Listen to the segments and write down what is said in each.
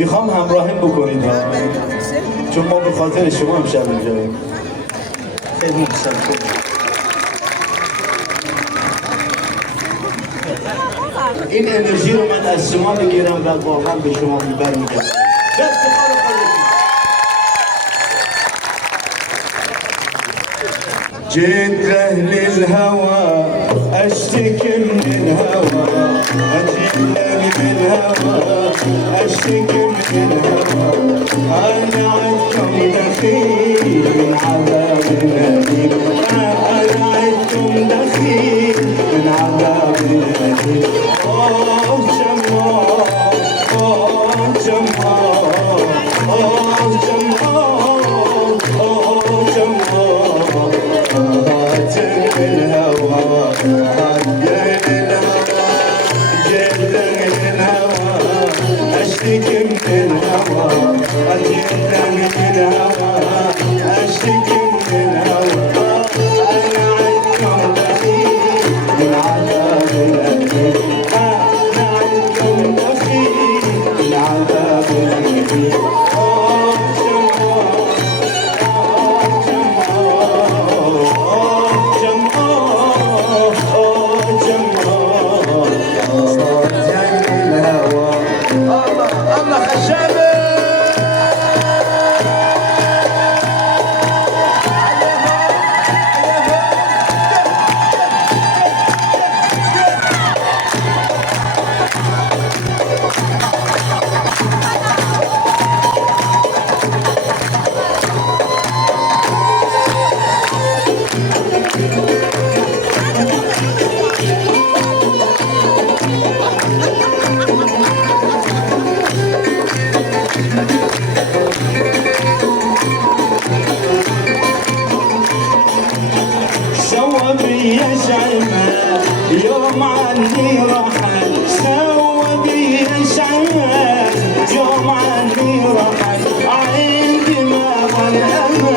میخوام همراهیم بکنید ها، چون ما به خاطر شما امشب اینجاییم. خیلی متشکرم. این انرژی رو من از شما میگیرم و واقعا به شما برمیگردم. به افتخار خودتون. جيت لأهل الهوى أشتكي من الهوى، أجيب لأهل الهوى أشتكي من الهوى، أنا عدكم دخيل من عذاب الأليم، أنا عدكم دخيل من عذاب الأليم. أوه جمال أوه جمال أوه جمال أوه جمال، هاتك الهوى هاتك الهوى، جيت الهوى اشتكي من الهوى، جيت الهوى اشتكي من الهوى، انا عندكم دخيل من عذاب الأليم، انا عندكم دخيل من عذاب الأليم. سوى بيا شعمة يوم عني رحل، سوى بيا شعمة يوم عني رحل، عندي ما ظن أمل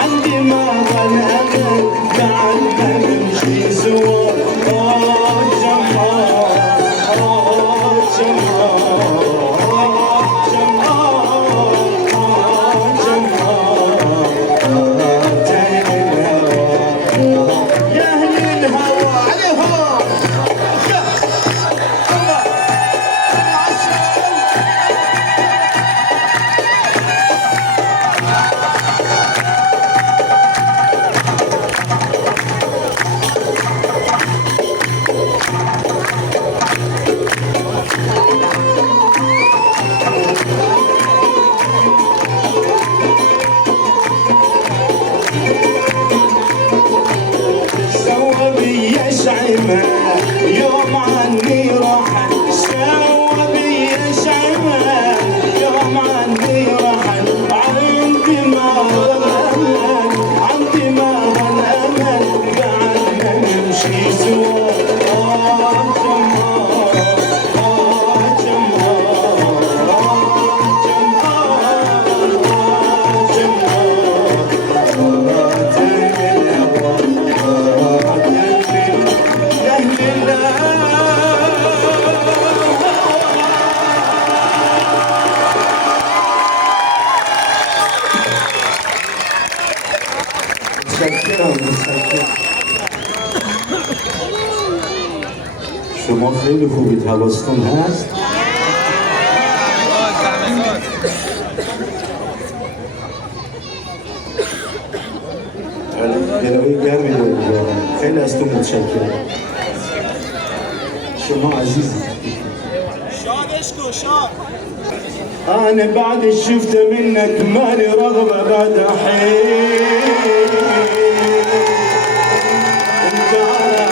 عندي ما ظن أمل، قعدنا نمشي سوا. أوه جمال أوه جمال أوه جمال أوه جمال، هاتين الهوى يا أهل الهوى عليهم يا الله سوى بيا شعمة يوم عني رحل، سوى بيا شعمة يوم عني رحل، عندي ما ظن أمل عندي ما ظن أمل، قعدنا نمشي سوا. أوه جمال أوه جمال أوه جمال أوه جمال، هاتين الهوى شما خیلی خوبید، حواستون هست؟ دلوی گرمی دارید، خیلی از تو متشکرم. شما عزیزی. شادش کن شاد. أنا بعد شفت منك مالي رغبة بعد حين، أنت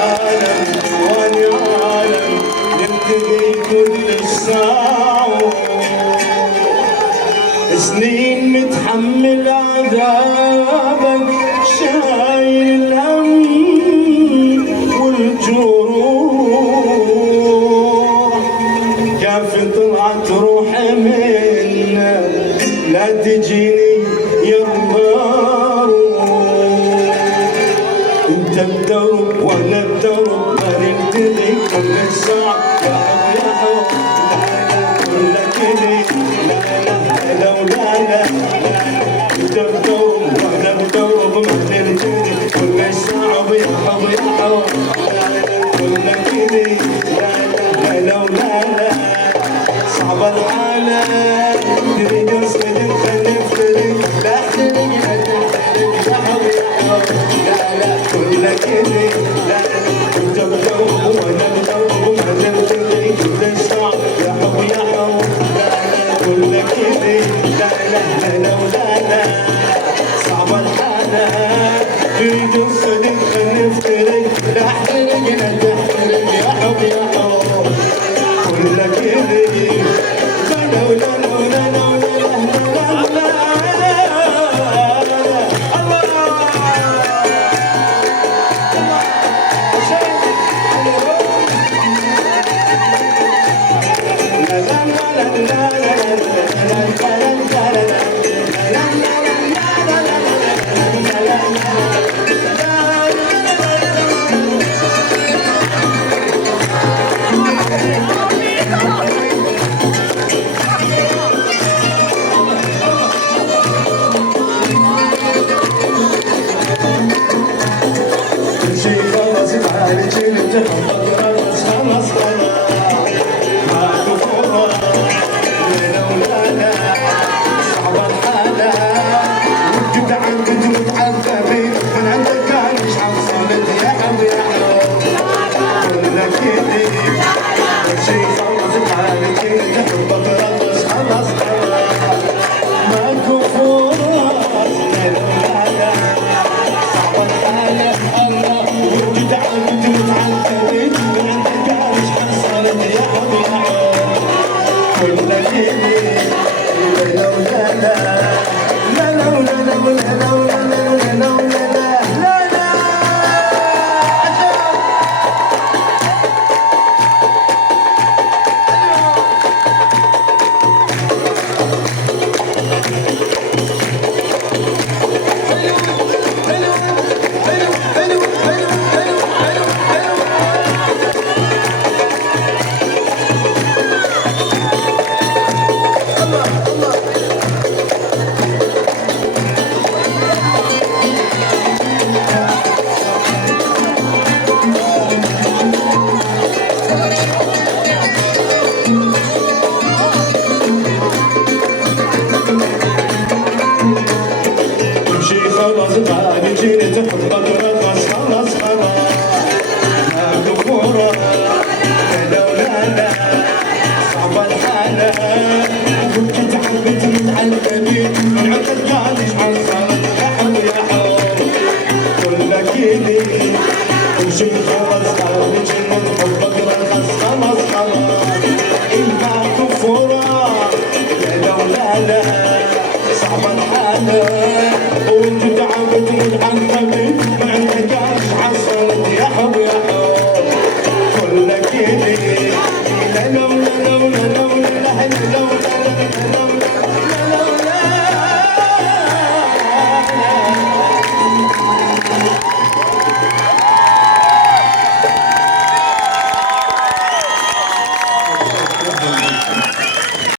عالم وأنا عالم نلتقي كل ساعة، سنين متحمل عذابك شايل الهم والجروح، كيف طلعت روحي منك لا تجيني يرضى، انت بدرب وانا بدرب ما نلتقي كل ساعة، يا حب يا حب لا كلي لولا لا صعب الحالة تريد اصطدم خلفتري لا احترق لا تحترق يا حب يا حب لا لا كل كذي لا كنت بدوب وانا بدوب وانا بتغني كل صعب يا حب يا حب لا لا كل كذي لا لا لولا لا صعب الحالة تريد اصطدم خلفتري لا احترق لا تحترق يا حب يا حب كل كذي كل شيء لولا